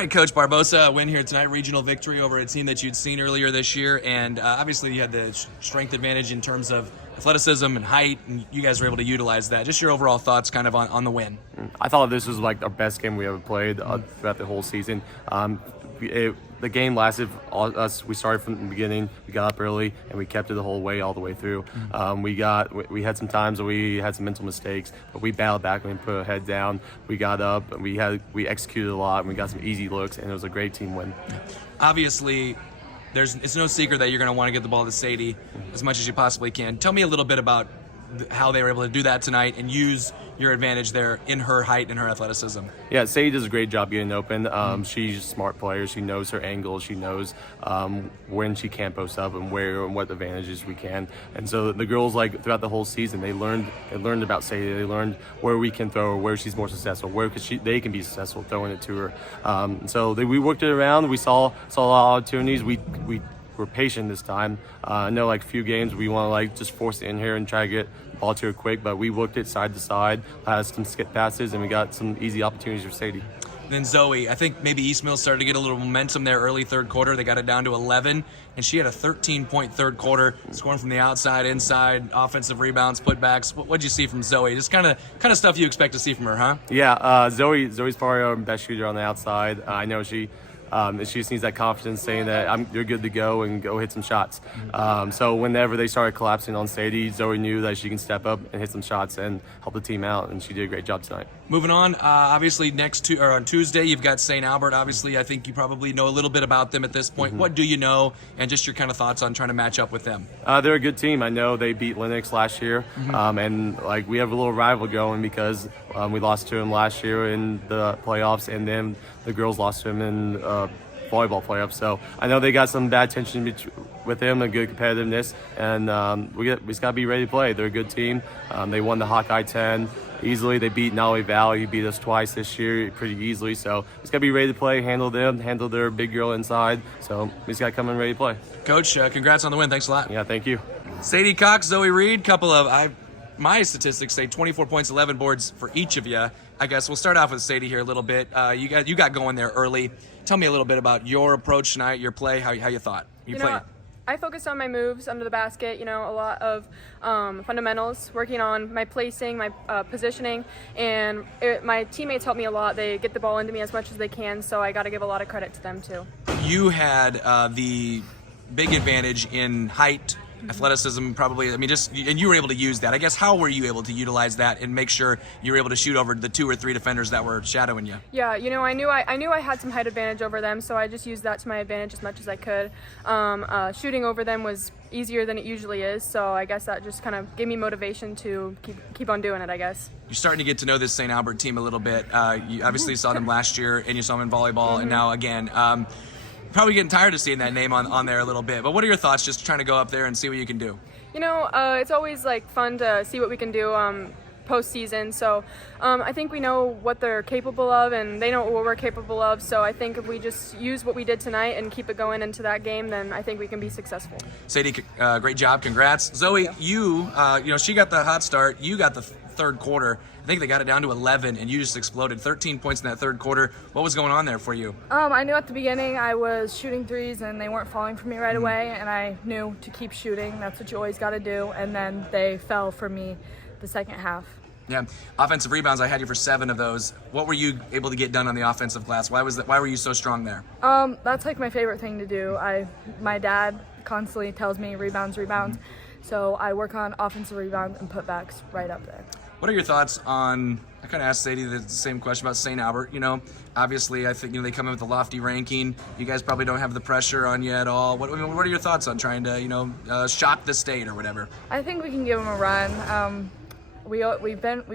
right, Coach Barbosa, win here tonight, regional victory over a team that you'd seen earlier this year, and obviously you had the strength advantage in terms of athleticism and height, and you guys were able to utilize that. Just your overall thoughts kind of on the win. I thought this was like our best game we ever played throughout the whole season. The game lasted us. We started from the beginning. We got up early and we kept it the whole way, all the way through. We had some times where we had some mental mistakes, but we battled back and we put our head down. We got up and we executed a lot and we got some easy looks, and it was a great team win. Obviously, it's no secret that you're going to want to get the ball to Sadie as much as you possibly can. Tell me a little bit about how they were able to do that tonight and use your advantage there in her height and her athleticism. Yeah, Sadie does a great job getting open. She's a smart player. She knows her angles. She knows when she can post up and where and what advantages we can. And so the girls, like throughout the whole season, they learned about Sadie. They learned where we can throw her, where she's more successful, where they can be successful throwing it to her. We worked it around. We saw a lot of opportunities. We're patient this time. I know like a few games we want to just force it in here and try to get the ball to her quick, but we worked it side to side, had some skip passes, and we got some easy opportunities for Sadie. And then Zoe, I think maybe East Mills started to get a little momentum there early third quarter. They got it down to 11, and she had a 13-point third quarter, scoring from the outside, inside, offensive rebounds, putbacks. What'd you see from Zoe? Just kind of stuff you expect to see from her, huh? Yeah, Zoe's probably our best shooter on the outside. I know she just needs that confidence, saying that you're good to go and go hit some shots. So whenever they started collapsing on Sadie, Zoe knew that she can step up and hit some shots and help the team out, and she did a great job tonight. Moving on, obviously on Tuesday you've got St. Albert. Obviously, I think you probably know a little bit about them at this point. What do you know, and just your kind of thoughts on trying to match up with them? They're a good team. I know they beat Lenox last year, and we have a little rival going because we lost to them last year in the playoffs, and then the girls lost to them in volleyball playoffs. So I know they got some bad tension with them, a good competitiveness, and we just got to be ready to play. They're a good team. They won the Hawkeye 10 easily. They beat Nolly Valley. He beat us twice this year pretty easily. So just got to be ready to play, handle their big girl inside. So we just got to come in ready to play. Coach, congrats on the win. Thanks a lot. Yeah, thank you. Sadie Cox, Zoe Reed, my statistics say 24 points, 11 boards for each of you. I guess we'll start off with Sadie here a little bit. You got going there early. Tell me a little bit about your approach tonight, your play, how you thought you played. I focused on my moves under the basket, a lot of fundamentals, working on my placing, my positioning, and my teammates helped me a lot. They get the ball into me as much as they can, so I got to give a lot of credit to them too. You had the big advantage in height, athleticism, probably. And you were able to use that. I guess, how were you able to utilize that and make sure you were able to shoot over the 2 or 3 defenders that were shadowing you? Yeah, I knew I had some height advantage over them, so I just used that to my advantage as much as I could. Shooting over them was easier than it usually is, so I guess that just kind of gave me motivation to keep on doing it, I guess. You're starting to get to know this St. Albert team a little bit. You obviously saw them last year, and you saw them in volleyball, and now again. Probably getting tired of seeing that name on there a little bit, but what are your thoughts just trying to go up there and see what you can do? It's always fun to see what we can do postseason, so I think we know what they're capable of and they know what we're capable of, so I think if we just use what we did tonight and keep it going into that game, then I think we can be successful. Sadie, great job, congrats. Zoe, you she got the hot start, you got the third quarter. I think they got it down to 11, and you just exploded. 13 points in that third quarter. What was going on there for you? I knew at the beginning I was shooting threes, and they weren't falling for me right away, and I knew to keep shooting. That's what you always got to do, and then they fell for me the second half. Yeah, offensive rebounds, I had you for 7 of those. What were you able to get done on the offensive glass? Why were you so strong there? That's my favorite thing to do. My dad constantly tells me rebounds, so I work on offensive rebounds and putbacks right up there. What are your thoughts on, I kind of asked Sadie the same question about St. Albert. Obviously I think, they come in with a lofty ranking. You guys probably don't have the pressure on you at all. What are your thoughts on trying to, shock the state or whatever? I think we can give them a run. We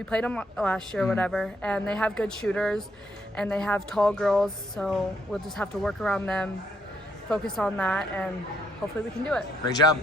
played them last year or whatever, and they have good shooters, and they have tall girls, so we'll just have to work around them, focus on that, and hopefully we can do it. Great job.